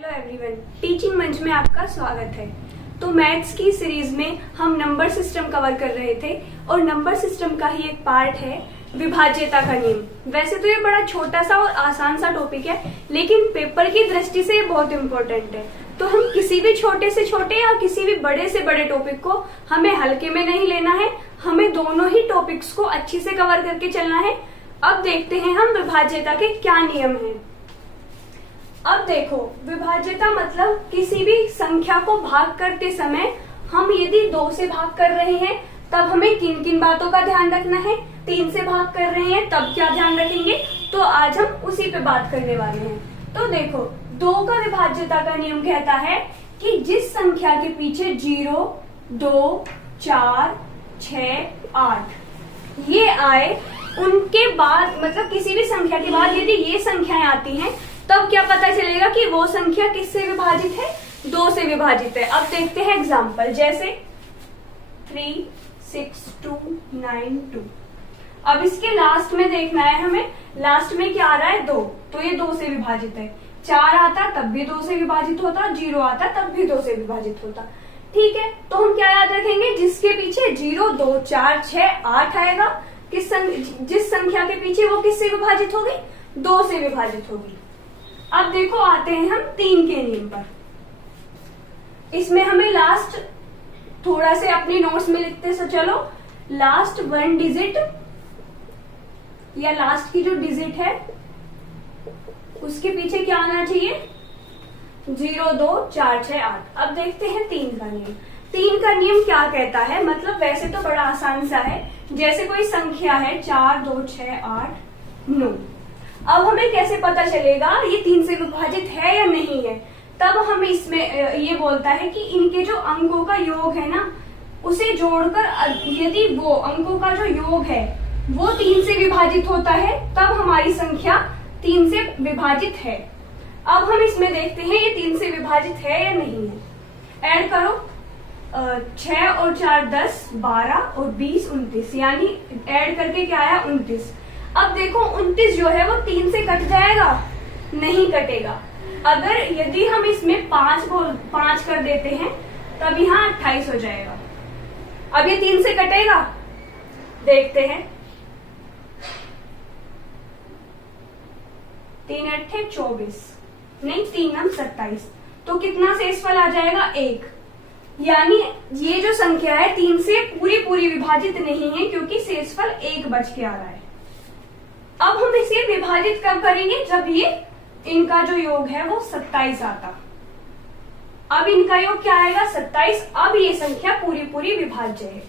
Hello everyone, teaching मंच में आपका स्वागत है। तो मैथ्स की सीरीज में हम नंबर सिस्टम कवर कर रहे थे और नंबर सिस्टम का ही एक पार्ट है विभाज्यता का नियम। वैसे तो ये बड़ा छोटा सा और आसान सा टॉपिक है, लेकिन पेपर की दृष्टि से ये बहुत इम्पोर्टेंट है। तो हम किसी भी छोटे से छोटे या किसी भी बड़े से बड़े टॉपिक को हमें हल्के में नहीं लेना है, हमें दोनों ही टॉपिक्स को अच्छे से कवर करके चलना है। अब देखते हैं हम विभाज्यता के क्या नियम हैं। अब देखो, विभाज्यता मतलब किसी भी संख्या को भाग करते समय हम यदि 2 से भाग कर रहे हैं तब हमें किन किन बातों का ध्यान रखना है, 3 से भाग कर रहे हैं तब क्या ध्यान रखेंगे, तो आज हम उसी पे बात करने वाले हैं। तो देखो, 2 का विभाज्यता का नियम कहता है कि जिस संख्या के पीछे 0, 2, 4, 6, 8 ये आए, उनके बाद मतलब किसी भी संख्या के बाद यदि ये संख्याएं आती हैं तब क्या पता चलेगा कि वो संख्या किससे विभाजित है, 2 से विभाजित है। अब देखते हैं एग्जाम्पल, जैसे 3, 6, 2, 9, 2। अब इसके लास्ट में देखना है हमें, लास्ट में क्या आ रहा है, 2, तो ये 2 से विभाजित है। 4 आता तब भी 2 से विभाजित होता, 0 आता तब भी 2 से विभाजित होता। ठीक है, तो हम क्या याद रखेंगे, जिसके पीछे 0, 2, 4, 6, 8 आएगा, जिस संख्या के पीछे वो किससे विभाजित होगी, 2 से विभाजित होगी। अब देखो, आते हैं हम 3 के नियम पर। इसमें हमें लास्ट थोड़ा से अपनी नोट्स में लिखते से चलो, लास्ट 1 डिजिट या लास्ट की जो डिजिट है उसके पीछे क्या आना चाहिए, 0, 2, 4, 6, 8। अब देखते हैं 3 का नियम। 3 का नियम क्या कहता है, मतलब वैसे तो बड़ा आसान सा है। जैसे कोई संख्या है 4, 2, 6, 8, 9। अब हमें कैसे पता चलेगा ये 3 से विभाजित है या नहीं है, तब हमें इसमें ये बोलता है कि इनके जो अंकों का योग है ना, उसे जोड़कर यदि वो अंकों का जो योग है वो 3 से विभाजित होता है तब हमारी संख्या 3 से विभाजित है। अब हम इसमें देखते हैं ये 3 से विभाजित है या नहीं है। ऐड करो, 6 और 4 10, 12 और 20 29, यानी ऐड करके क्या आया, 29। अब देखो 29 जो है वो 3 से कट जाएगा, नहीं कटेगा। अगर यदि हम इसमें 5 कर देते हैं तब यहाँ 28 हो जाएगा। अब ये 3 से कटेगा, देखते हैं, 3 8 24, नहीं 3 9 27, तो कितना शेषफल आ जाएगा, 1। यानी ये जो संख्या है 3 से पूरी विभाजित नहीं है, क्योंकि शेषफल 1 बच के आ रहा है। अब हम इसे विभाजित कब करेंगे, जब ये इनका जो योग है वो 27 आता। अब इनका योग क्या आएगा, 27। अब ये संख्या पूरी विभाज्य है।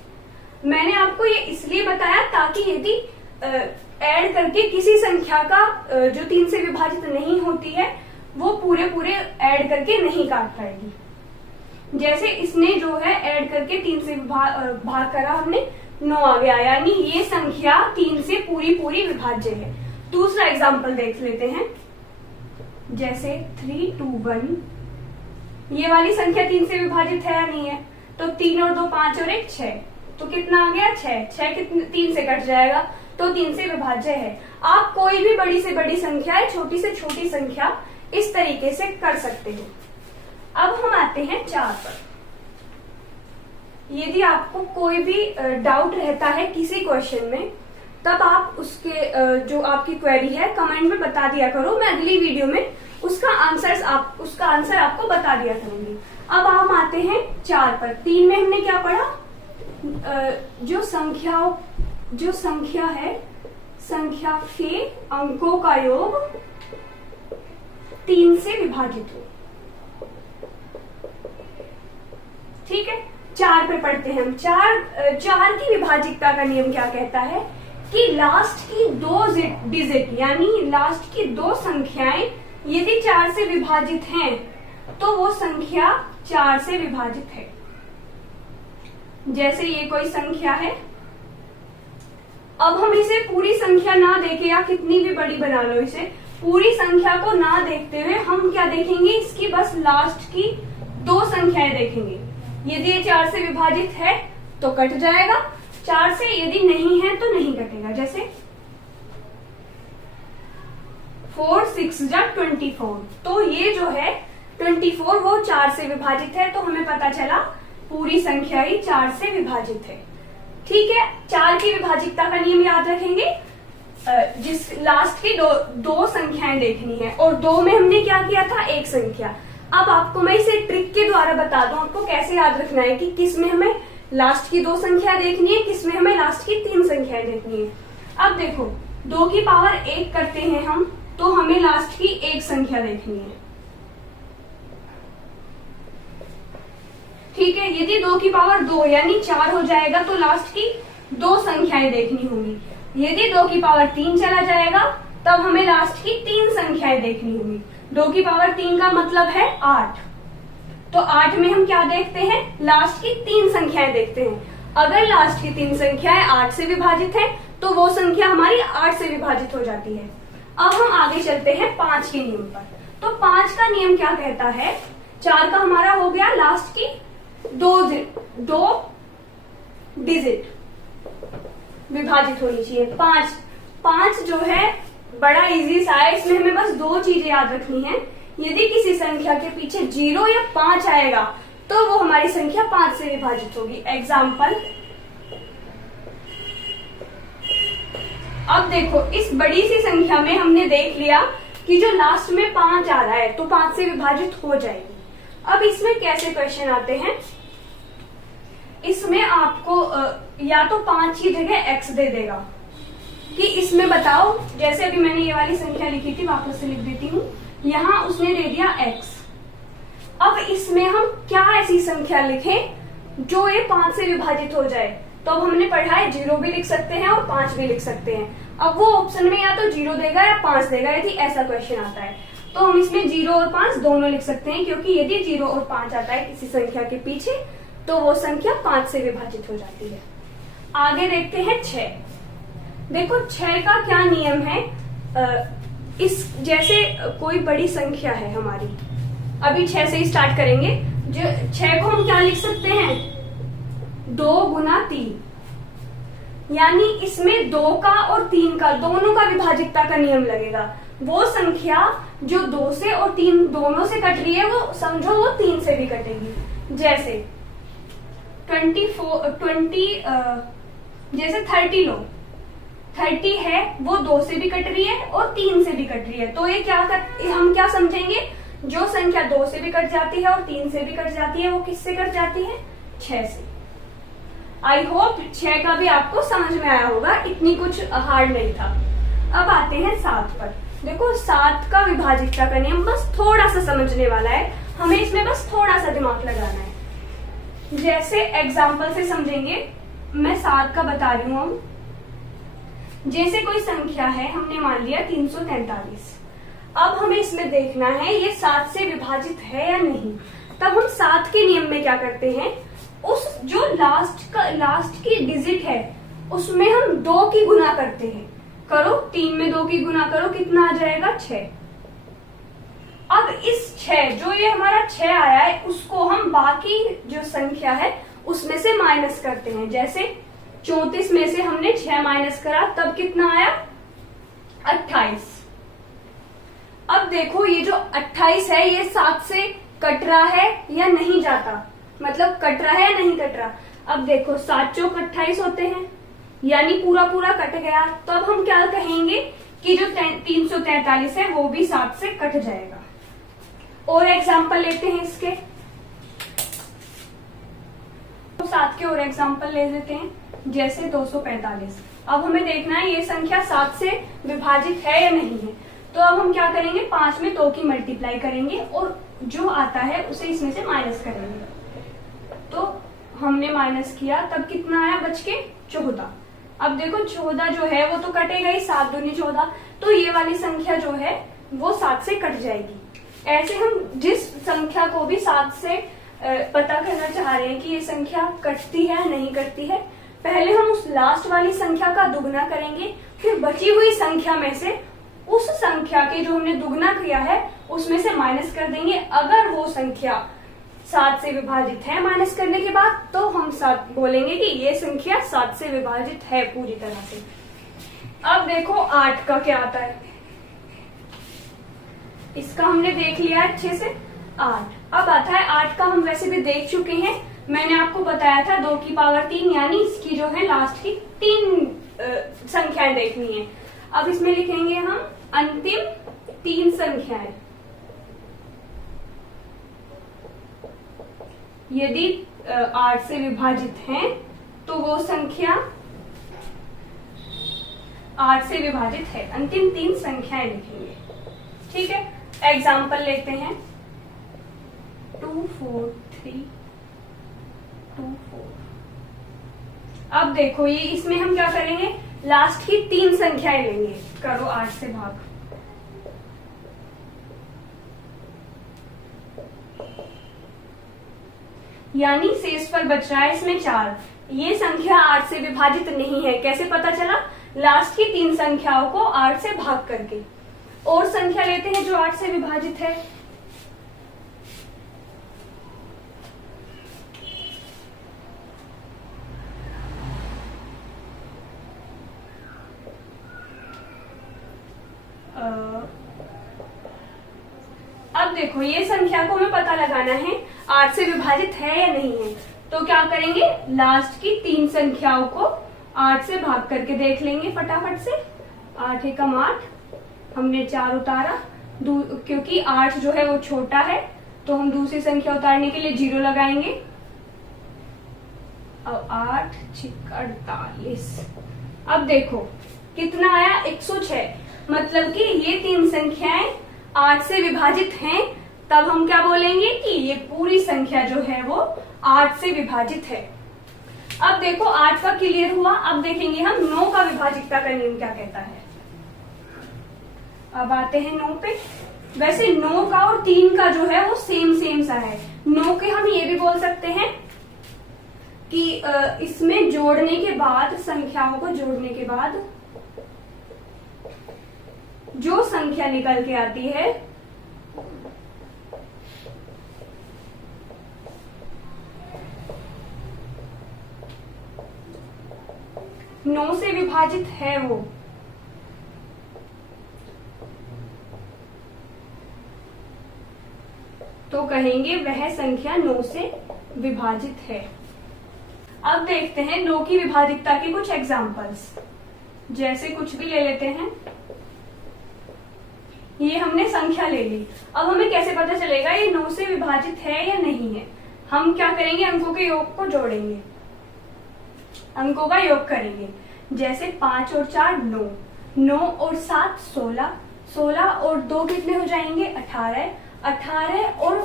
मैंने आपको ये इसलिए बताया ताकि यदि ऐड करके किसी संख्या का जो 3 से विभाजित नहीं होती है वो पूरे ऐड करके नहीं काट पाएगी। जैसे इसने जो है ऐड करके 3 से भाग करा हमने, 9 आ गया, यानी ये संख्या 3 से पूरी विभाज्य है। दूसरा एग्जांपल देख लेते हैं, जैसे 3 2 1। ये वाली संख्या 3 से विभाजित है या नहीं है, तो 3 और 2 5 और 1 6, तो कितना आ गया, 6 कितने 3 से कट जाएगा, तो 3 से विभाज्य है। आप कोई भी बड़ी से बड़ी संख्या है, छोटी से छोटी संख्या इस तरीके से कर सकते हो। अब हम आते हैं 4 पर। यदि आपको कोई भी डाउट रहता है किसी क्वेश्चन में, तब आप उसके जो आपकी क्वेरी है कमेंट में बता दिया करो, मैं अगली वीडियो में उसका आंसर आपको बता दिया करूंगी। अब हम आते हैं 4 पर। 3 में हमने क्या पढ़ा, जो संख्या है, संख्या के अंकों का योग 3 से विभाजित हो। ठीक है, 4 पे पढ़ते हैं हम। 4 की विभाजिकता का नियम क्या कहता है कि लास्ट की 2 डिजिट यानी लास्ट की 2 संख्याएं यदि 4 से विभाजित हैं तो वो संख्या 4 से विभाजित है। जैसे ये कोई संख्या है, अब हम इसे पूरी संख्या ना देखे, या कितनी भी बड़ी बना लो इसे, पूरी संख्या को ना देखते हुए हम क्या देखेंगे, इसकी बस लास्ट की 2 संख्याएं देखेंगे। यदि ये 4 से विभाजित है तो कट जाएगा, 4 से यदि नहीं है तो नहीं कटेगा। जैसे 4 6 जा 24, तो ये जो है 24 वो 4 से विभाजित है, तो हमें पता चला पूरी संख्या ही 4 से विभाजित है। ठीक है, 4 की विभाजितता का नियम याद रखेंगे। जिस लास्ट की दो संख्याएं देखनी है, और 2 में हमने क्या किया था, एक संख्या। अब आपको मैं इसे ट्रिक के द्वारा बता दूं आपको कैसे याद रखना है कि किस में हमें लास्ट की 2 संख्या देखनी है, किस में हमें लास्ट की 3 संख्याएं देखनी है। अब देखो 2 की पावर 1 करते हैं हम, तो हमें लास्ट की 1 संख्या देखनी है। ठीक है, यदि 2 की पावर 2 यानी 4 हो जाएगा तो लास्ट की 2 संख्याएं देखनी होंगी। यदि 2 की पावर 3 चला जाएगा तब हमें लास्ट की 3 संख्याएं देखनी होंगी। 2 की पावर 3 का मतलब है 8, तो 8 में हम क्या देखते हैं, लास्ट की 3 संख्याएं देखते हैं। अगर लास्ट की 3 संख्याएं 8 से विभाजित है तो वो संख्या हमारी 8 से विभाजित हो जाती है। अब हम आगे चलते हैं 5 के नियम पर। तो 5 का नियम क्या कहता है, 4 का हमारा हो गया लास्ट की 2 डिजिट विभाजित होनी चाहिए। 5 जो है बड़ा इजी सा है, इसमें हमें बस 2 चीजें याद रखनी है। यदि किसी संख्या के पीछे 0 या 5 आएगा तो वो हमारी संख्या 5 से विभाजित होगी। एग्जाम्पल, अब देखो इस बड़ी सी संख्या में हमने देख लिया कि जो लास्ट में 5 आ रहा है तो 5 से विभाजित हो जाएगी। अब इसमें कैसे क्वेश्चन आते हैं, इसमें आपको या तो 5 की जगह x दे देगा कि इसमें बताओ, जैसे अभी मैंने ये वाली संख्या लिखी थी, वापस से लिख देती हूँ, यहाँ उसने दे दिया x। अब इसमें हम क्या ऐसी संख्या लिखें जो ये 5 से विभाजित हो जाए। तो अब हमने पढ़ा है 0 भी लिख सकते हैं और 5 भी लिख सकते हैं। अब वो ऑप्शन में या तो 0 देगा या 5 देगा, यदि ऐसा क्वेश्चन आता है तो हम इसमें 0 और 5 दोनों लिख सकते हैं, क्योंकि यदि 0 और 5 आता है किसी संख्या के पीछे तो वो संख्या 5 से विभाजित हो जाती है। आगे देखते हैं 6। देखो 6 का क्या नियम है, इस जैसे कोई बड़ी संख्या है हमारी, अभी 6 से ही स्टार्ट करेंगे। जो 6 को हम क्या लिख सकते हैं, 2 गुना 3, यानी इसमें 2 का और 3 का दोनों का विभाजितता का नियम लगेगा। वो संख्या जो 2 से और 3 दोनों से कट रही है वो समझो वो 3 से भी कटेगी। जैसे 30 लो, 30 है वो 2 से भी कट रही है और 3 से भी कट रही है, तो ये हम क्या समझेंगे, जो संख्या 2 से भी कट जाती है और 3 से भी कट जाती है वो किससे कट जाती है, 6 से। आई होप 6 का भी आपको समझ में आया होगा, इतनी कुछ हार्ड नहीं था। अब आते हैं 7 पर। देखो 7 का विभाजितता का नियम बस थोड़ा सा समझने वाला है, हमें इसमें बस थोड़ा सा दिमाग लगाना है। जैसे एग्जाम्पल से समझेंगे, मैं 7 का बता रही हूँ। जैसे कोई संख्या है, हमने मान लिया 343। अब हमें इसमें देखना है ये 7 से विभाजित है या नहीं। तब हम 7 के नियम में क्या करते हैं, उस जो लास्ट की डिजिट है उसमें हम 2 की गुना करते हैं। करो 3 में 2 की गुना करो, कितना आ जाएगा, 6। अब इस 6 जो ये हमारा 6 आया है उसको हम बाकी जो संख्या है उसमें से माइनस करते हैं। जैसे 34 में से हमने 6 माइनस करा तब कितना आया, 28। अब देखो ये जो 28 है ये 7 से कट रहा है या नहीं जाता, मतलब कट रहा है या नहीं कट रहा। अब देखो 7 चौक 28 होते हैं, यानी पूरा पूरा कट गया। तो अब हम क्या कहेंगे कि जो 343 है वो भी 7 से कट जाएगा। और एग्जाम्पल लेते हैं इसके, तो 7 के और एग्जाम्पल ले लेते हैं। जैसे 245। अब हमें देखना है ये संख्या 7 से विभाजित है या नहीं है। तो अब हम क्या करेंगे, 5 में 2 की मल्टीप्लाई करेंगे और जो आता है उसे इसमें से माइनस करेंगे। तो हमने माइनस किया तब कितना आया, बच के 14। अब देखो 14 जो है वो तो कटेगा ही, 7 दूनी 14, तो ये वाली संख्या जो है वो 7 से कट जाएगी। ऐसे हम जिस संख्या को भी 7 से पता करना चाह रहे हैं कि ये संख्या कटती है नहीं कटती है, पहले हम उस लास्ट वाली संख्या का दुगना करेंगे, फिर बची हुई संख्या में से उस संख्या के जो हमने दुगना किया है उसमें से माइनस कर देंगे। अगर वो संख्या 7 से विभाजित है माइनस करने के बाद, तो हम बोलेंगे कि ये संख्या 7 से विभाजित है पूरी तरह से। अब देखो 8 का क्या आता है, इसका हमने देख लिया अच्छे से। 8। अब आता है 8 का, हम वैसे भी देख चुके हैं, मैंने आपको बताया था 2 की पावर 3, यानी इसकी जो है लास्ट की 3 संख्याएं देखनी है। अब इसमें लिखेंगे हम अंतिम 3 संख्याएं। यदि 8 से विभाजित हैं तो वो संख्या 8 से विभाजित है, अंतिम 3 संख्याएं लिखेंगे। ठीक है, एग्जाम्पल लेते हैं 2 4 3 2 4। अब देखो ये इसमें हम क्या करेंगे, लास्ट की 3 संख्याएं लेंगे। करो 8 से भाग। यानी शेषफल बच रहा है इसमें 4। ये संख्या 8 से विभाजित नहीं है। कैसे पता चला? लास्ट की 3 संख्याओं को 8 से भाग करके। और संख्या लेते हैं जो 8 से विभाजित है। अब देखो ये संख्या को हमें पता लगाना है 8 से विभाजित है या नहीं है। तो क्या करेंगे, लास्ट की 3 संख्याओं को 8 से भाग करके देख लेंगे फटाफट से। 8 एकम 8, हमने 4 उतारा, क्योंकि 8 जो है वो छोटा है तो हम दूसरी संख्या उतारने के लिए 0 लगाएंगे। अब 8 6 48। अब देखो कितना आया, 106। मतलब कि ये 3 संख्याएं 8 से विभाजित हैं, तब हम क्या बोलेंगे कि ये पूरी संख्या जो है वो 8 से विभाजित है। अब देखो 8 का क्लियर हुआ। अब देखेंगे हम 9 का विभाजिकता का नियम क्या कहता है। अब आते हैं 9 पे। वैसे 9 का और 3 का जो है वो सेम सा है। 9 के हम ये भी बोल सकते हैं कि इसमें जोड़ने के बाद, संख्याओं को जोड़ने के बाद जो संख्या निकल के आती है नौ से विभाजित है वो, तो कहेंगे वह संख्या 9 से विभाजित है। अब देखते हैं 9 की विभाजिकता के कुछ एग्जाम्पल्स। जैसे कुछ भी ले लेते हैं, ये हमने संख्या ले ली। अब हमें कैसे पता चलेगा ये 9 से विभाजित है या नहीं है। हम क्या करेंगे, अंकों के योग को जोड़ेंगे, अंकों का योग करेंगे। जैसे 5 और 4 9, 9 और 7 16, 16 और 2 कितने हो जाएंगे 18, 18 और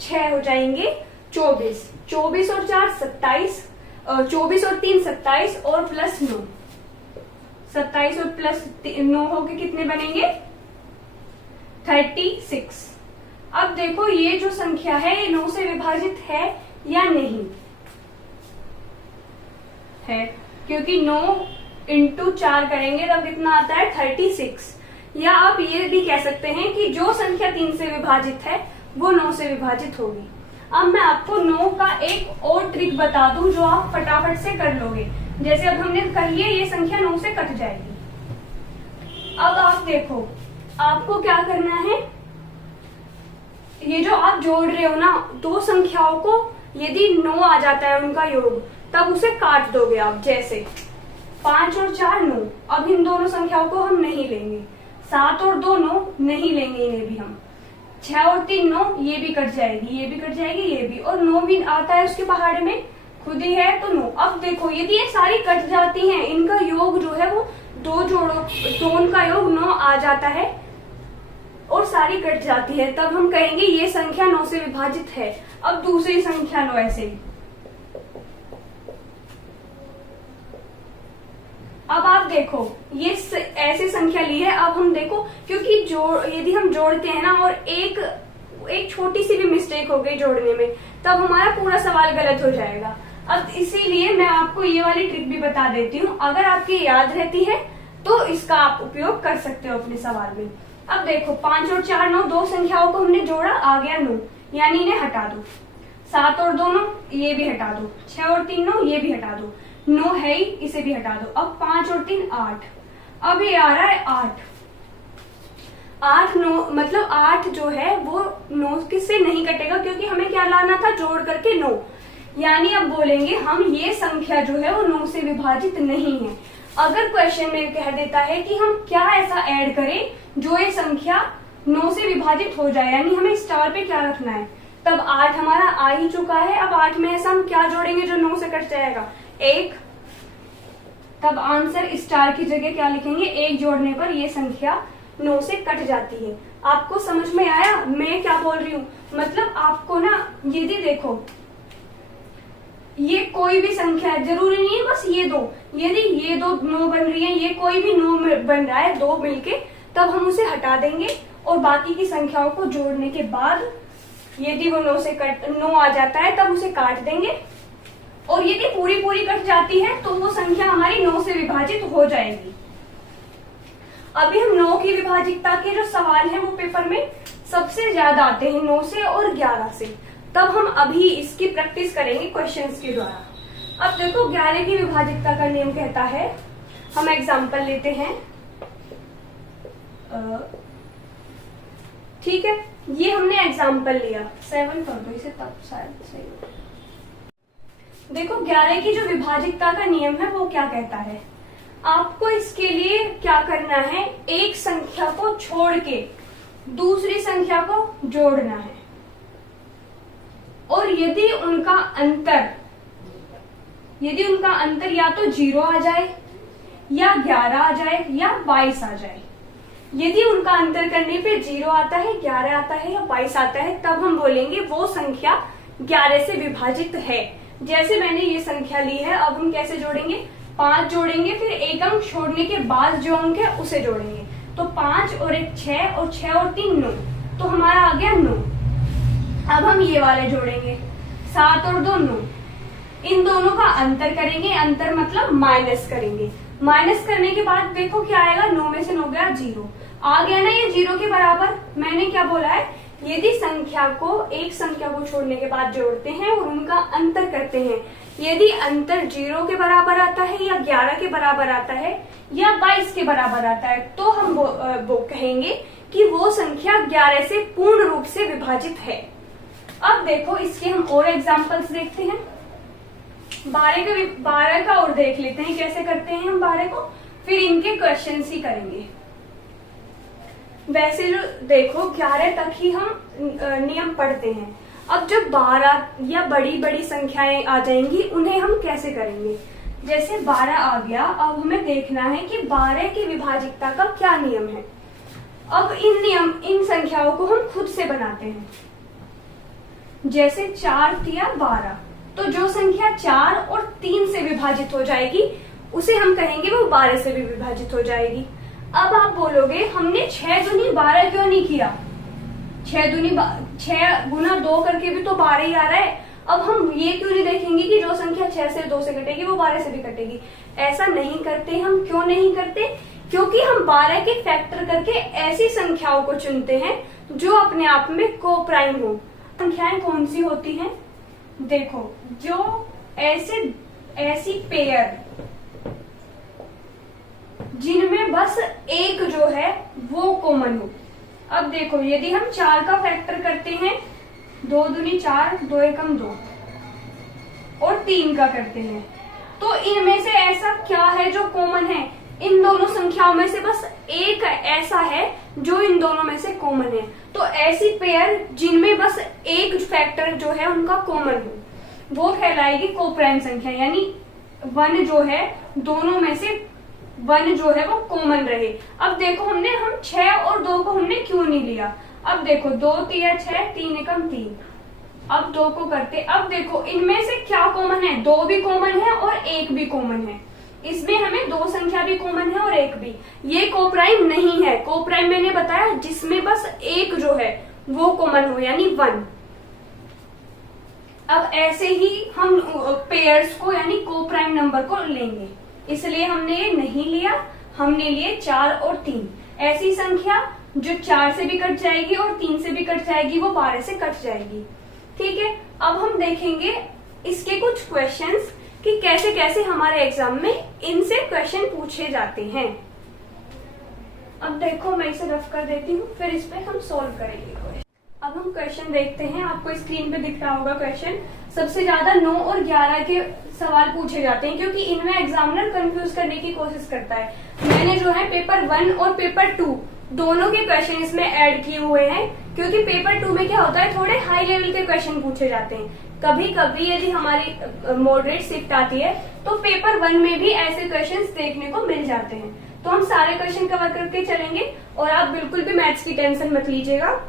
6 हो जाएंगे 24, 24 और 4 27, 24 और 3 27 और प्लस 9, 27 और प्लस 9 होके कितने बनेंगे 36। अब देखो ये जो संख्या है ये 9 से विभाजित है या नहीं है, क्योंकि 9 इंटू 4 करेंगे तब कितना आता है 36। या आप ये भी कह सकते हैं कि जो संख्या 3 से विभाजित है वो 9 से विभाजित होगी। अब मैं आपको 9 का एक और ट्रिक बता दूं जो आप फटाफट से कर लोगे। जैसे अब हमने कही है ये संख्या 9 से कट जाएगी। अब आप देखो आपको क्या करना है, ये जो आप जोड़ रहे हो ना दो संख्याओं को, यदि 9 आ जाता है उनका योग तब उसे काट दोगे आप। जैसे 5 और 4 9, अब इन दोनों संख्याओं को हम नहीं लेंगे। 7 और 2 9 नहीं लेंगे इन्हें भी हम। 6 और 3 9, ये भी कट जाएगी, ये भी कट जाएगी, ये भी, और 9 भी आता है उसके पहाड़े में खुद ही है तो 9। अब देखो यदि ये सारी कट जाती हैं, इनका योग जो है वो दो जोड़ो, दोनों का योग 9 आ जाता है और सारी कट जाती है, तब हम कहेंगे ये संख्या 9 से विभाजित है। अब दूसरी संख्या लो ऐसे ही। अब आप देखो ये ऐसे संख्या ली है। अब हम देखो क्योंकि यदि हम जोड़ते हैं ना और एक छोटी सी भी मिस्टेक हो गई जोड़ने में, तब हमारा पूरा सवाल गलत हो जाएगा। अब इसीलिए मैं आपको ये वाली ट्रिक भी बता देती हूँ, अगर आपकी याद रहती है तो इसका आप उपयोग कर सकते हो अपने सवाल में। अब देखो 5 और 4 9, दो संख्याओं को हमने जोड़ा, आ गया 9, यानी इन्हें हटा दो। 7 और 2 9, ये भी हटा दो। 6 और 3 9, ये भी हटा दो। 9 है ही, इसे भी हटा दो। अब 5 और 3 8, अब ये आ रहा है 8। 8 9 मतलब 8 जो है वो 9 से नहीं कटेगा, क्योंकि हमें क्या लाना था, जोड़ करके 9। यानी अब बोलेंगे हम ये संख्या जो है वो 9 से विभाजित नहीं है। अगर क्वेश्चन में कह देता है कि हम क्या ऐसा ऐड करें जो ये संख्या 9 से विभाजित हो जाए, यानी हमें स्टार पे क्या रखना है, तब 8 हमारा आ ही चुका है। अब 8 में ऐसा हम क्या जोड़ेंगे जो 9 से कट जाएगा, 1। तब आंसर स्टार की जगह क्या लिखेंगे, 1 जोड़ने पर ये संख्या 9 से कट जाती है। आपको समझ में आया मैं क्या बोल रही हूँ? मतलब आपको ना, यदि देखो ये कोई भी संख्या है, जरूरी नहीं है बस ये दो, यदि ये दो 9 बन रही है, ये कोई भी 9 बन रहा है, 2 मिलके, तब हम उसे हटा देंगे और बाकी की संख्याओं को जोड़ने के बाद यदि वो 9 आ जाता है तब उसे काट देंगे, और यदि पूरी पूरी कट जाती है तो वो संख्या हमारी 9 से विभाजित हो जाएगी। अभी हम 9 की विभाजितता के जो सवाल हैं वो पेपर में सबसे ज्यादा आते हैं, 9 से और 11 से। तब हम अभी इसकी प्रैक्टिस करेंगे क्वेश्चंस के द्वारा। अब देखो 11 की विभाजितता का नियम कहता है, हम एग्जांपल लेते हैं। ठीक है, ये हमने एग्जांपल लिया, 7 कर दो इसे तब शायद सही हो। देखो 11 की जो विभाजितता का नियम है वो क्या कहता है, आपको इसके लिए क्या करना है, एक संख्या को छोड़ के दूसरी संख्या को जोड़ना है, और यदि उनका अंतर या तो 0 आ जाए या 11 आ जाए या 22 आ जाए, यदि उनका अंतर करने पे 0 आता है, 11 आता है या 22 आता है, तब हम बोलेंगे वो संख्या 11 से विभाजित है। जैसे मैंने ये संख्या ली है, अब हम कैसे जोड़ेंगे, 5 जोड़ेंगे, फिर एक अंक छोड़ने के बाद जो अंक है उसे जोड़ेंगे, तो 5 और 1 6 और 6 और 3 9, तो हमारा आ गया 9। अब हम ये वाले जोड़ेंगे, 7 और 2 9, इन दोनों का अंतर करेंगे, अंतर मतलब माइनस करेंगे, माइनस करने के बाद देखो क्या आएगा, 9 में से 9 गया 0, आ गया ना ये 0 के बराबर। मैंने क्या बोला है, यदि संख्या को एक संख्या को छोड़ने के बाद जोड़ते हैं और उनका अंतर करते हैं, यदि अंतर 0 के बराबर आता है या 11 के बराबर आता है या 22 के बराबर आता है, तो हम वो कहेंगे कि वो संख्या 11 से पूर्ण रूप से विभाजित है। अब देखो इसके हम और एग्जांपल्स देखते हैं। 12 का और देख लेते हैं कैसे करते हैं हम 12 को, फिर इनके क्वेश्चंस ही करेंगे। वैसे जो देखो 11 तक ही हम नियम पढ़ते हैं। अब जब 12 या बड़ी बड़ी संख्याएं आ जाएंगी उन्हें हम कैसे करेंगे, जैसे 12 आ गया, अब हमें देखना है कि 12 की विभाजितता का क्या नियम है। अब इन संख्याओं को हम खुद से बनाते हैं। जैसे 4 तिया 12, तो जो संख्या 4 और 3 से विभाजित हो जाएगी उसे हम कहेंगे वो 12 से भी विभाजित हो जाएगी। अब आप बोलोगे हमने 6 दूनी 12 क्यों नहीं किया, 6 गुना 2 करके भी तो 12 ही आ रहा है। अब हम ये क्यों नहीं देखेंगे कि जो संख्या 6 से 2 से कटेगी वो 12 से भी कटेगी। ऐसा नहीं करते हम, क्यों नहीं करते, क्योंकि हम 12 के फैक्टर करके ऐसी संख्याओं को चुनते हैं जो अपने आप में को प्राइम हो। संख्याएं कौन सी होती हैं, देखो जो ऐसी पेयर जिनमें बस एक जो है वो कॉमन हो। अब देखो यदि हम 4 का फैक्टर करते हैं, 2 दूनी 4, 2 एकम 2, और 3 का करते हैं, तो इनमें से ऐसा क्या है जो कॉमन है, इन दोनों संख्याओं में से बस एक ऐसा है जो इन दोनों में से कॉमन है। तो ऐसी पेयर जिनमें बस एक फैक्टर जो है उनका कॉमन हो वो कहलाएगी कोप्राइम संख्या, यानी 1 जो है दोनों में से 1 जो है वो कॉमन रहे। अब देखो हम 6 और 2 को हमने क्यों नहीं लिया, अब देखो 2 तिया 6, 3 एकम 3, अब 2 को करते, अब देखो इनमें से क्या कॉमन है, 2 भी कॉमन है और 1 भी कॉमन है, इसमें हमें 2 संख्या भी कॉमन है और 1 भी। ये कोप्राइम नहीं है, कोप्राइम मैंने बताया जिसमें बस एक जो है वो कॉमन हो, यानी 1। अब ऐसे ही हम पेयर्स को यानी कोप्राइम नंबर को लेंगे, इसलिए हमने ये नहीं लिया, हमने लिए 4 और 3। ऐसी संख्या जो 4 से भी कट जाएगी और 3 से भी कट जाएगी वो 12 से कट जाएगी। ठीक है, अब हम देखेंगे इसके कुछ क्वेश्चंस कि कैसे कैसे हमारे एग्जाम में इनसे क्वेश्चन पूछे जाते हैं। अब देखो मैं इसे रफ कर देती हूँ, फिर इस पे हम सोल्व करेंगे क्वेश्चन। अब हम क्वेश्चन देखते हैं। आपको स्क्रीन पे दिख रहा होगा क्वेश्चन। सबसे ज्यादा 9 और 11 के सवाल पूछे जाते हैं क्योंकि इनमें एग्जामिनर कंफ्यूज करने की कोशिश करता है। मैंने जो है पेपर 1 और पेपर 2 दोनों के क्वेश्चन इसमें ऐड किए हुए हैं क्योंकि पेपर 2 में क्या होता है, थोड़े हाई लेवल के क्वेश्चन पूछे जाते हैं। कभी कभी यदि हमारी मॉडरेट शिफ्ट आती है तो पेपर 1 में भी ऐसे क्वेश्चंस देखने को मिल जाते हैं। तो हम सारे क्वेश्चन कवर करके चलेंगे और आप बिल्कुल भी मैथ्स की टेंशन मत लीजिएगा।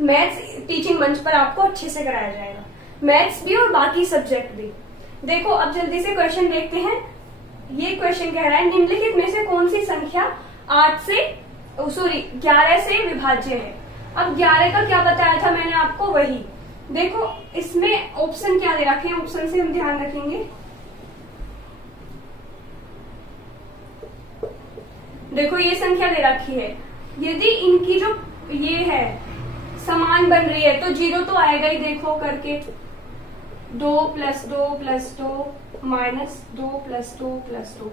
मैथ्स टीचिंग मंच पर आपको अच्छे से कराया जाएगा, मैथ्स भी और बाकी सब्जेक्ट भी। देखो अब जल्दी से क्वेश्चन देखते हैं। ये क्वेश्चन कह रहा है निम्नलिखित में से कौन सी संख्या 11 से विभाज्य है। अब 11 का क्या बताया था मैंने आपको, वही देखो इसमें ऑप्शन क्या दे रखे हैं, ऑप्शन से हम ध्यान रखेंगे। देखो ये संख्या दे रखी है, यदि इनकी जो ये है समान बन रही है तो 0 तो आएगा ही। देखो करके 2 + 2 + 2 -2 + 2 + 2,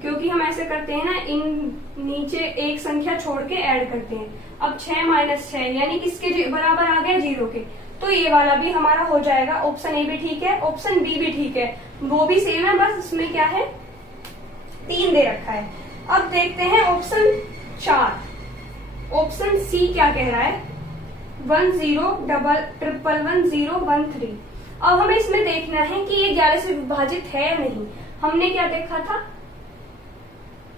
क्योंकि हम ऐसे करते हैं ना, इन नीचे एक संख्या छोड़ के ऐड करते हैं। अब 6 - 6 यानी किसके बराबर आ गया, 0 के। तो ये वाला भी हमारा हो जाएगा। ऑप्शन ए भी ठीक है, ऑप्शन बी भी ठीक है, वो भी सेम है, बस उसमें क्या है 3 दे रखा है। अब देखते हैं ऑप्शन 4। ऑप्शन सी क्या कह रहा है, 10111113। अब हमें इसमें देखना है कि ये 11 से विभाजित है या नहीं। हमने क्या देखा था,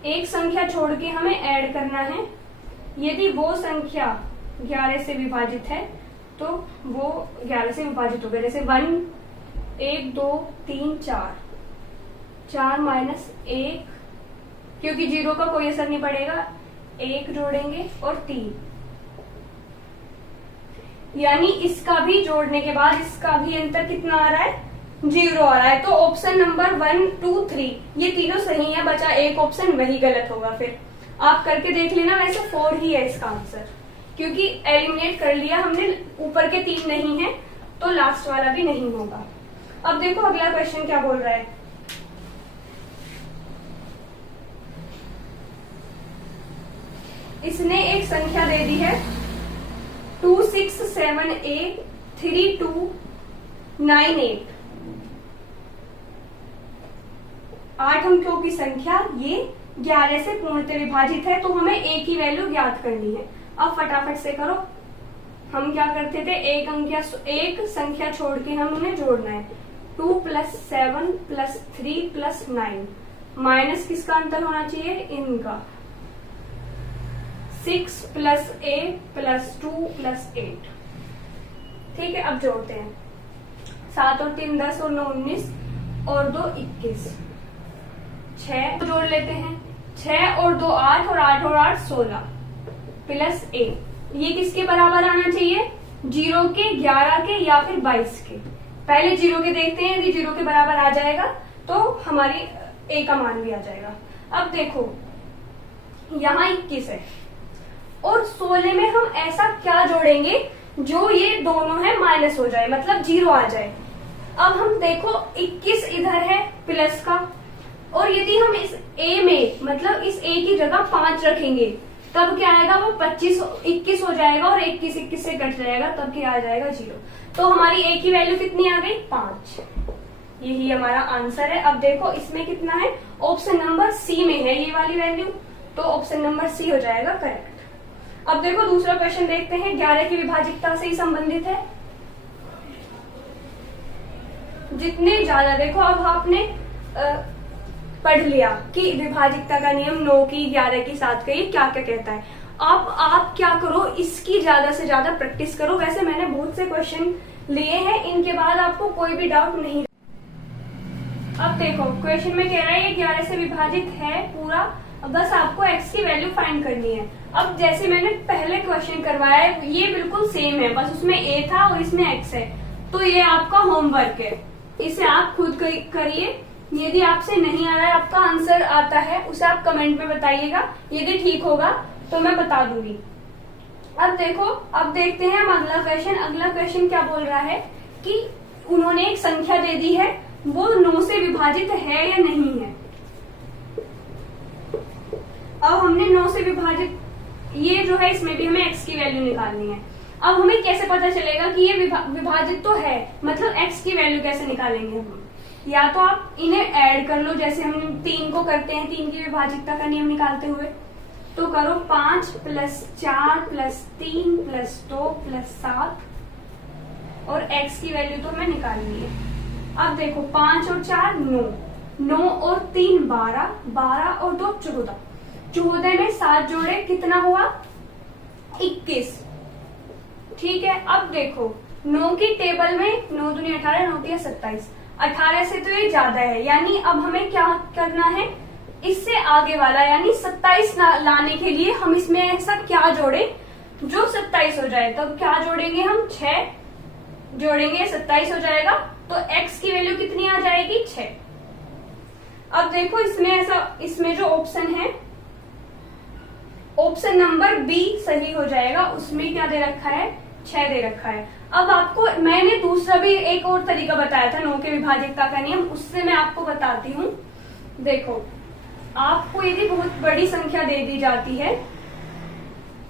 एक संख्या छोड़ के हमें ऐड करना है। यदि वो संख्या 11 से विभाजित है तो वो 11 से विभाजित हो गया। जैसे 1 2 3 4 -1, क्योंकि 0 का कोई असर नहीं पड़ेगा, 1 जोड़ेंगे और 3, यानी इसका भी जोड़ने के बाद इसका भी अंतर कितना आ रहा है, 0 आ रहा है। तो ऑप्शन नंबर 1 2 3 ये तीनों सही है, बचा एक ऑप्शन वही गलत होगा। फिर आप करके देख लेना, वैसे 4 ही है इसका आंसर, क्योंकि एलिमिनेट कर लिया हमने, ऊपर के 3 नहीं है तो लास्ट वाला भी नहीं होगा। अब देखो अगला क्वेश्चन क्या बोल रहा है। इसने एक संख्या दे दी है 26783298। 8 अंकों की संख्या, ये 11 से पूर्णतः विभाजित है, तो हमें एक ही वैल्यू ज्ञात करनी है। अब फटाफट से करो। हम क्या करते थे, एक संख्या छोड़ के हम उन्हें जोड़ना है। 2 + 7 + 3 + 9 माइनस किसका अंतर होना चाहिए, इनका। 6 + 8 + 2 + 8। ठीक है, अब जोड़ते हैं। 7 और 3 10 और 9 19 और 2 21। 6 जोड़ लेते हैं। 6 और 2 8 और 8 और 8 16 + 1। ये किसके बराबर आना चाहिए, 0 के, 11 के या फिर 22 के। पहले 0 के देखते हैं, यदि 0 के बराबर आ जाएगा तो हमारी a का मान भी आ जाएगा। अब देखो यहाँ 21 है और 16 में हम ऐसा क्या जोड़ेंगे जो ये दोनों है माइनस हो जाए, मतलब 0 आ जाए। अब हम देखो 21 इधर है प्लस का, और यदि हम इस a में, मतलब इस a की जगह 5 रखेंगे तब क्या आएगा, वो 21 हो जाएगा और 21 से कट जाएगा, तब क्या आ जाएगा 0। तो हमारी a की वैल्यू कितनी आ गई, 5। यही हमारा आंसर है। अब देखो इसमें कितना है, ऑप्शन नंबर सी में है ये वाली वैल्यू, तो ऑप्शन नंबर सी हो जाएगा करेक्ट। अब देखो दूसरा क्वेश्चन देखते हैं, 11 की विभाजिकता से ही संबंधित है। जितने ज्यादा, देखो अब आपने पढ़ लिया कि विभाजिकता का नियम 9 की, 11 की, 7 का, ये क्या क्या कहता है। अब आप क्या करो, इसकी ज्यादा से ज्यादा प्रैक्टिस करो। वैसे मैंने बहुत से क्वेश्चन लिए हैं, इनके बाद आपको कोई भी डाउट नहीं। अब देखो क्वेश्चन में कह रहा है ये 11 से विभाजित है पूरा, बस आपको x की वैल्यू फाइंड करनी है। अब जैसे मैंने पहले क्वेश्चन करवाया है, ये बिल्कुल सेम है, बस उसमें a था और इसमें x है, तो ये आपका होमवर्क है, इसे आप खुद करिए। यदि आपसे नहीं आ रहा है, आपका आंसर आता है, उसे आप कमेंट में बताइएगा। यदि ठीक होगा तो मैं बता दूंगी। अब देखो, अब देखते हैं हम अगला क्वेश्चन। अगला क्वेश्चन क्या बोल रहा है कि उन्होंने एक संख्या दे दी है, वो 9 से विभाजित है या नहीं है। अब हमने 9 से विभाजित, ये जो है इसमें भी हमें x की वैल्यू निकालनी है। अब हमें कैसे पता चलेगा कि ये विभाजित तो है, मतलब x की वैल्यू कैसे निकालेंगे हम? या तो आप इन्हें ऐड कर लो, जैसे हम 3 को करते हैं 3 की विभाजितता का नियम निकालते हुए, तो करो 5 + 4 + 3 + 2 + 7 और x की वैल्यू तो हमें निकालनी है। अब देखो 5 और 4 9, 9 और 3 12, 12 और 2 14, 14 में 7 जोड़े कितना हुआ? 21। ठीक है, अब देखो 9 की टेबल में 9 दूनी 18, 9 तिया 27, 18 से तो ये ज्यादा है, यानी अब हमें क्या करना है? इससे आगे वाला यानी 27 लाने के लिए हम इसमें ऐसा क्या जोड़े जो 27 हो जाए। तब क्या जोड़ेंगे हम? 6 जोड़ेंगे, 27 हो जाएगा, तो x की वैल्यू कितनी आ जाएगी? 6। अब देखो इसमें जो ऑप्शन है, ऑप्शन नंबर बी सही हो जाएगा। उसमें क्या दे रखा है? 6 दे रखा है। अब आपको मैंने दूसरा भी एक और तरीका बताया था 9 के विभाजितता का नियम, उससे मैं आपको बताती हूँ। देखो आपको यदि बहुत बड़ी संख्या दे दी जाती है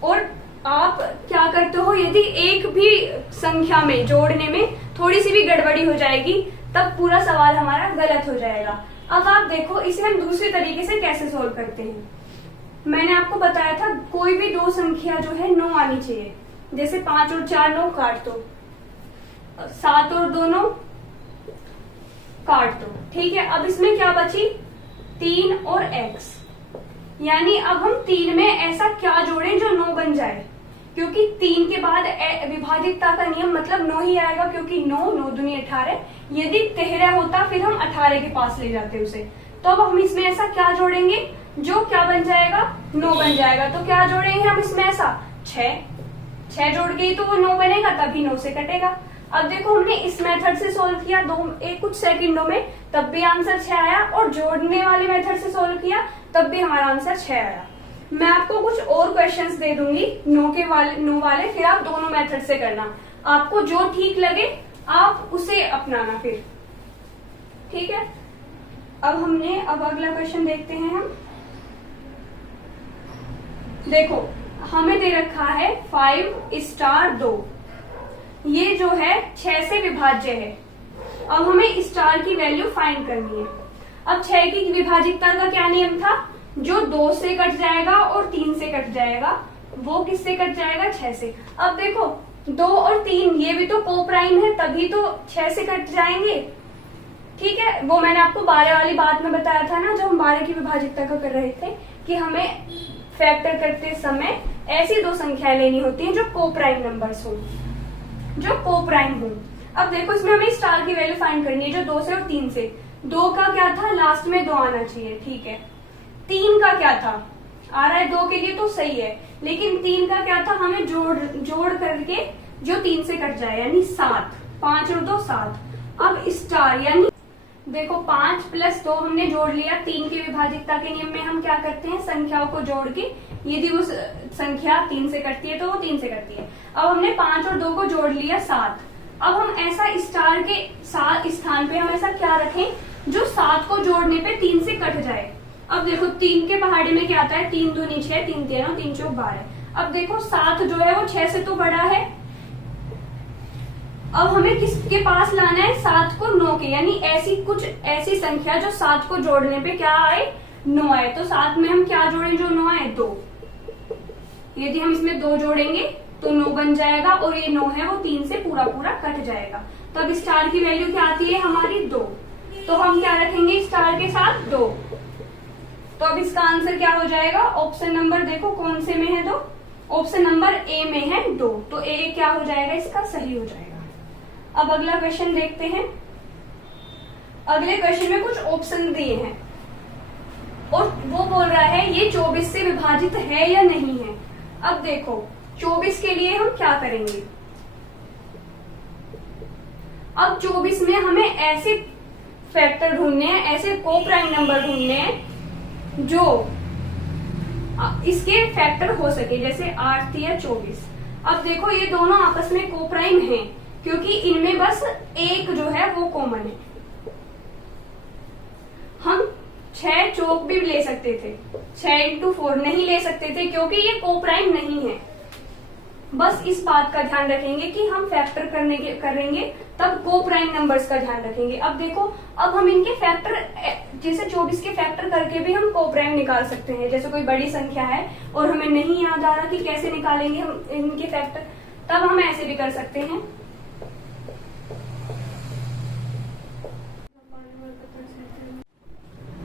और आप क्या करते हो, यदि एक भी संख्या में जोड़ने में थोड़ी सी भी गड़बड़ी हो जाएगी तब पूरा सवाल हमारा गलत हो जाएगा। अब आप देखो इसे हम दूसरे तरीके से कैसे सोल्व करते हैं। मैंने आपको बताया था कोई भी दो संख्या जो है 9 आनी चाहिए, जैसे 5 और 4 9 काट दो, 7 और 2 9 काट दो। ठीक है, अब इसमें क्या बची? 3 और x, यानी अब हम 3 में ऐसा क्या जोड़ें जो 9 बन जाए, क्योंकि 3 के बाद विभाजितता का नियम मतलब 9 ही आएगा, क्योंकि 9 9 दूनी 18, यदि 13 होता फिर हम 18 के पास ले जाते उसे। तो अब हम इसमें ऐसा क्या जोड़ेंगे जो क्या बन जाएगा? 9 बन जाएगा। तो क्या जोड़ेंगे हम इसमें ऐसा? 6 जोड़ के ही तो वो 9 बनेगा, तभी 9 से कटेगा। अब देखो हमने इस मेथड से सोल्व किया कुछ सेकंडों में, तब भी आंसर 6 आया, और जोड़ने वाले मेथड से सोल्व किया तब भी हमारा आंसर 6 आया। मैं आपको कुछ और क्वेश्चंस दे दूंगी 9 वाले, फिर आप दोनों मेथड से करना, आपको जो ठीक लगे आप उसे अपनाना फिर। ठीक है, अब अगला क्वेश्चन देखते हैं हम। देखो हमें दे रखा है 5 स्टार 2, ये जो है 6 से विभाज्य है। अब हमें स्टार की वैल्यू फाइंड करनी है। अब 6 की विभाजितता का क्या नियम था? जो 2 से कट जाएगा और 3 से कट जाएगा, वो किससे कट जाएगा? 6 से। अब देखो 2 और 3 ये भी तो कोप्राइम है, तभी तो 6 से कट जाएंगे। ठीक है, वो मैंने आपको 12 वाली बात में बताया था ना, जब हम 12 की विभाजितता का कर रहे थे, कि हमें फैक्टर करते समय ऐसी दो संख्याएं लेनी होती हैं जो कोप्राइम नंबर्स हो, जो कोप्राइम हो। अब देखो इसमें हमें स्टार की वैल्यू फाइंड करनी है, जो 2 से और 3 से। 2 का क्या था? लास्ट में 2 आना चाहिए। ठीक है, 3 का क्या था? आ रहा है 2 के लिए तो सही है, लेकिन 3 का क्या था? हमें जोड़ करके जो 3 से कट जाए, यानी 7। 5 और 2 7। अब स्टार यानी देखो 5 + 2 हमने जोड़ लिया। 3 की विभाजितता के नियम में हम क्या करते हैं? संख्याओं को जोड़ के, यदि वो संख्या 3 से कटती है तो वो 3 से कटती है। अब हमने 5 और 2 को जोड़ लिया 7। अब हम ऐसा स्टार के स्थान पे हम ऐसा क्या रखें जो 7 को जोड़ने पे 3 से कट जाए। अब देखो 3 के पहाड़े में क्या आता है? 3 दूनी 6, 3 3 9, 3 4 12। अब देखो 7 जो है वो 6 से तो बड़ा है। अब हमें किसके पास लाना है? 7 को 9 के, यानी ऐसी संख्या जो 7 को जोड़ने पे क्या आए? 9 आए। तो 7 में हम क्या जोड़ें जो 9 आए? 2। यदि हम इसमें 2 जोड़ेंगे तो 9 बन जाएगा, और ये 9 है वो 3 से पूरा कट जाएगा। तब स्टार की वैल्यू क्या आती है हमारी? 2। तो हम क्या रखेंगे स्टार के साथ? 2। तो अब इसका आंसर क्या हो जाएगा? ऑप्शन नंबर देखो कौन से में है 2? ऑप्शन नंबर ए में है 2। तो ए क्या हो जाएगा? इसका सही हो जाएगा। अब अगला क्वेश्चन देखते हैं। अगले क्वेश्चन में कुछ ऑप्शन दिए हैं और वो बोल रहा है ये 24 से विभाजित है या नहीं है। अब देखो 24 के लिए हम क्या करेंगे? अब 24 में हमें ऐसे फैक्टर ढूंढने हैं, ऐसे कोप्राइम नंबर ढूंढने हैं जो इसके फैक्टर हो सके, जैसे 8 या 24। अब देखो ये दोनों आपस में कोप्राइम हैं, क्योंकि इनमें बस एक जो है वो कॉमन है। हम 6 चौक भी ले सकते थे, 6 इंटू 4 नहीं ले सकते थे क्योंकि ये कोप्राइम नहीं है। बस इस बात का ध्यान रखेंगे कि हम फैक्टर करेंगे तब कोप्राइम नंबर्स का ध्यान रखेंगे। अब देखो, अब हम इनके फैक्टर, जैसे 24 के फैक्टर करके भी हम कोप्राइम निकाल सकते हैं। जैसे कोई बड़ी संख्या है और हमें नहीं याद आ रहा कि कैसे निकालेंगे हम इनके फैक्टर, तब हम ऐसे भी कर सकते हैं।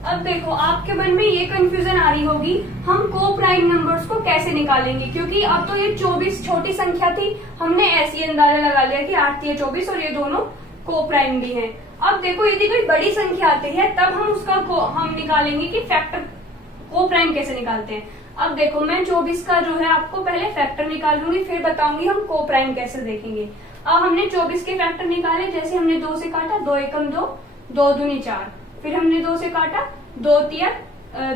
अब देखो, आपके मन में ये कंफ्यूजन आ रही होगी हम कोप्राइम नंबर्स को कैसे निकालेंगे, क्योंकि अब तो ये 24 छोटी संख्या थी, हमने ऐसी अंदाजा लगा लिया कि 8 या 24 और ये दोनों कोप्राइम भी हैं। अब देखो, यदि कोई बड़ी संख्या आती है तब हम उसका हम निकालेंगे कि फैक्टर कोप्राइम कैसे निकालते हैं। अब देखो, मैं 24 का जो है आपको पहले फैक्टर निकालूंगी, फिर बताऊंगी हम कोप्राइम कैसे देखेंगे। अब हमने 24 के फैक्टर निकाले, जैसे हमने 2 से काटा, 2 एकम 2, 2 दूनी 4, फिर हमने 2 से काटा, 2 तिया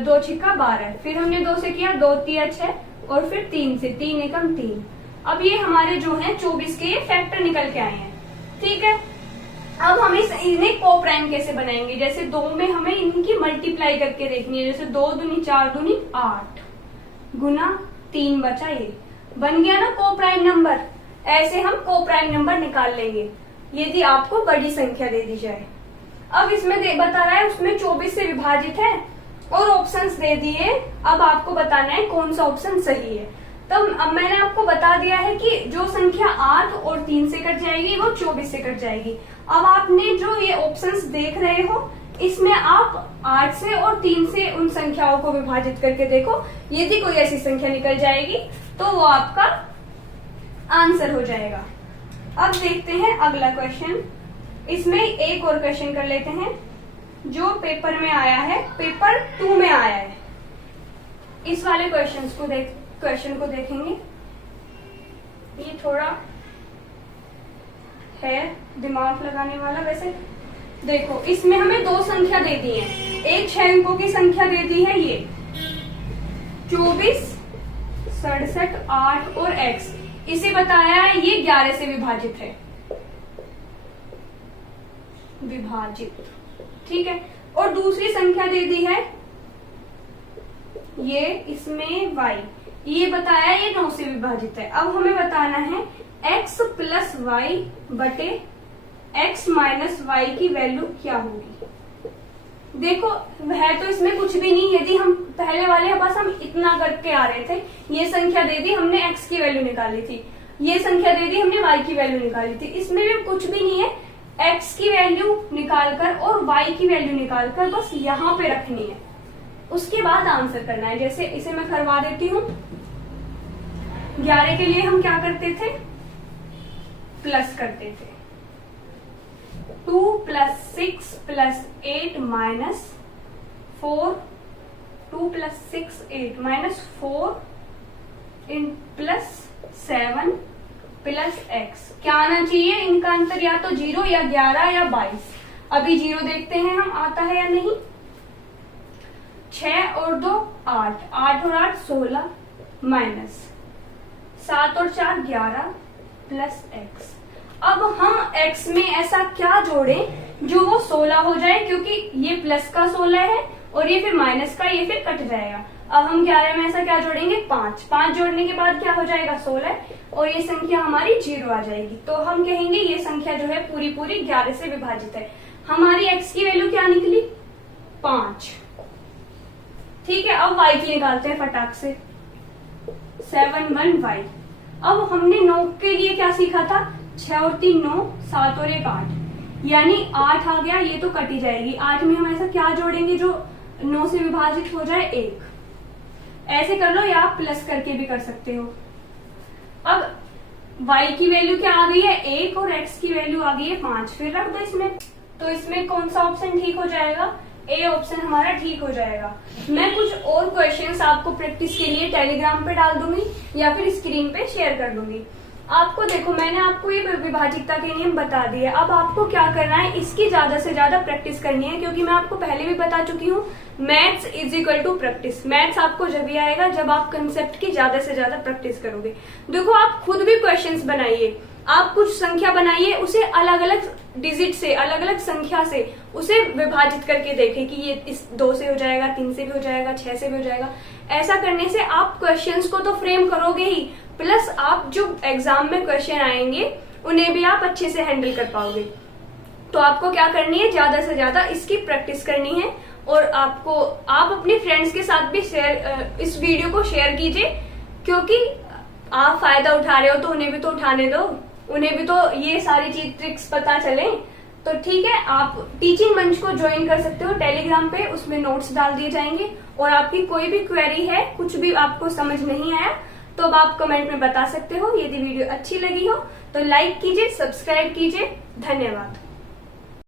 2 छिक्का 12, फिर हमने 2 से किया, 2 तिया 6, और फिर 3 से, 3 एकम 3। अब ये हमारे जो है 24 के ये फैक्टर निकल के आए हैं। ठीक है, अब हम इन्हें कोप्राइम कैसे बनाएंगे। जैसे 2 में हमें इनकी मल्टीप्लाई करके देखनी है, जैसे 2 दूनी 4 दूनी 8 गुना 3 बचा, ये बन गया ना कोप्राइम नंबर। ऐसे हम कोप्राइम नंबर निकाल लेंगे यदि आपको बड़ी संख्या दे दी जाए। अब इसमें बता रहा है उसमें 24 से विभाजित है और ऑप्शंस दे दिए। अब आपको बताना है कौन सा ऑप्शन सही है। तब अब मैंने आपको बता दिया है कि जो संख्या 8 और 3 से कट जाएगी वो 24 से कट जाएगी। अब आपने जो ये ऑप्शंस देख रहे हो, इसमें आप 8 से और 3 से उन संख्याओं को विभाजित करके देखो, यदि कोई ऐसी संख्या निकल जाएगी तो वो आपका आंसर हो जाएगा। अब देखते हैं अगला क्वेश्चन। इसमें एक और क्वेश्चन कर लेते हैं जो पेपर में आया है, पेपर 2 में आया है। इस वाले क्वेश्चन को देखेंगे। ये थोड़ा है दिमाग लगाने वाला। वैसे देखो, इसमें हमें 2 संख्या दे दी है। एक 6 अंकों की संख्या दे दी है, ये 24, 67, 8 और x। इसे बताया है ये 11 से विभाजित है, विभाजित। ठीक है, और दूसरी संख्या दे दी है ये, इसमें y, ये बताया ये 9 से विभाजित है। अब हमें बताना है x प्लस वाई बटे x माइनस वाई की वैल्यू क्या होगी। देखो, है तो इसमें कुछ भी नहीं। यदि हम पहले वाले बस हम इतना करके आ रहे थे, ये संख्या दे दी हमने x की वैल्यू निकाली थी, ये संख्या दे दी हमने y की वैल्यू निकाली थी। इसमें भी कुछ भी नहीं है, x की वैल्यू निकालकर और y की वैल्यू निकालकर बस यहाँ पे रखनी है, उसके बाद आंसर करना है। जैसे इसे मैं करवा देती हूँ। 11 के लिए हम क्या करते थे, प्लस करते थे। 2 + 6 + 8 minus 4, 2 + 6 8 minus 4 plus 7 plus x। क्या आना चाहिए इनका अंतर, या तो 0 या 11 या 22। अभी 0 देखते हैं हम आता है या नहीं। 6 और 2 8, 8 और 8 16 माइनस 7 और 4 11 प्लस x। अब हम x में ऐसा क्या जोड़ें जो वो 16 हो जाए, क्योंकि ये प्लस का 16 है और ये फिर माइनस का, ये फिर कट जाएगा। अब हम 11 में ऐसा क्या जोड़ेंगे, 5। 5 जोड़ने के बाद क्या हो जाएगा, 16, और ये संख्या हमारी 0 आ जाएगी। तो हम कहेंगे ये संख्या जो है पूरी पूरी 11 से विभाजित है। हमारी x की वैल्यू क्या निकली, 5। ठीक है, अब y की निकालते हैं फटाक से। 7 1 y। अब हमने 9 के लिए क्या सीखा था, 6 और 3 9, 7 और 1 8, यानी 8 आ गया, ये तो कटी जाएगी। 8 में हम ऐसा क्या जोड़ेंगे जो 9 से विभाजित हो जाए, 1। ऐसे कर लो या आप प्लस करके भी कर सकते हो। अब y की वैल्यू क्या आ गई है, 1, और x की वैल्यू आ गई है 5। फिर रख दो इसमें। तो इसमें कौन सा ऑप्शन ठीक हो जाएगा, ए ऑप्शन हमारा ठीक हो जाएगा। मैं कुछ और क्वेश्चंस आपको प्रैक्टिस के लिए टेलीग्राम पे डाल दूंगी या फिर स्क्रीन पे शेयर कर दूंगी। आपको देखो, मैंने आपको ये विभाजिकता के नियम बता दिए। अब आपको क्या करना है, इसकी ज्यादा से ज्यादा प्रैक्टिस करनी है, क्योंकि मैं आपको पहले भी बता चुकी हूँ, maths is equal to practice. Maths आपको जब भी आएगा जब आप कंसेप्ट की ज्यादा से ज्यादा प्रैक्टिस करोगे। देखो, आप खुद भी क्वेश्चंस बनाइए। आप कुछ संख्या बनाइए, उसे अलग अलग डिजिट से, अलग अलग संख्या से उसे विभाजित करके देखें कि ये इस 2 से हो जाएगा, 3 से भी हो जाएगा, 6 से भी हो जाएगा। ऐसा करने से आप क्वेश्चंस को तो फ्रेम करोगे ही, प्लस आप जो एग्जाम में क्वेश्चन आएंगे उन्हें भी आप अच्छे से हैंडल कर पाओगे। तो आपको क्या करनी है, ज्यादा से ज्यादा इसकी प्रैक्टिस करनी है। और आप अपने फ्रेंड्स के साथ भी इस वीडियो को शेयर कीजिए, क्योंकि आप फायदा उठा रहे हो तो उन्हें भी तो उठाने दो, उन्हें भी तो ये सारी चीज ट्रिक्स पता चले। तो ठीक है, आप टीचिंग मंच को ज्वाइन कर सकते हो टेलीग्राम पे, उसमें नोट्स डाल दिए जाएंगे। और आपकी कोई भी क्वेरी है, कुछ भी आपको समझ नहीं आया, तो अब आप कमेंट में बता सकते हो। यदि वीडियो अच्छी लगी हो तो लाइक कीजिए, सब्सक्राइब कीजिए। धन्यवाद।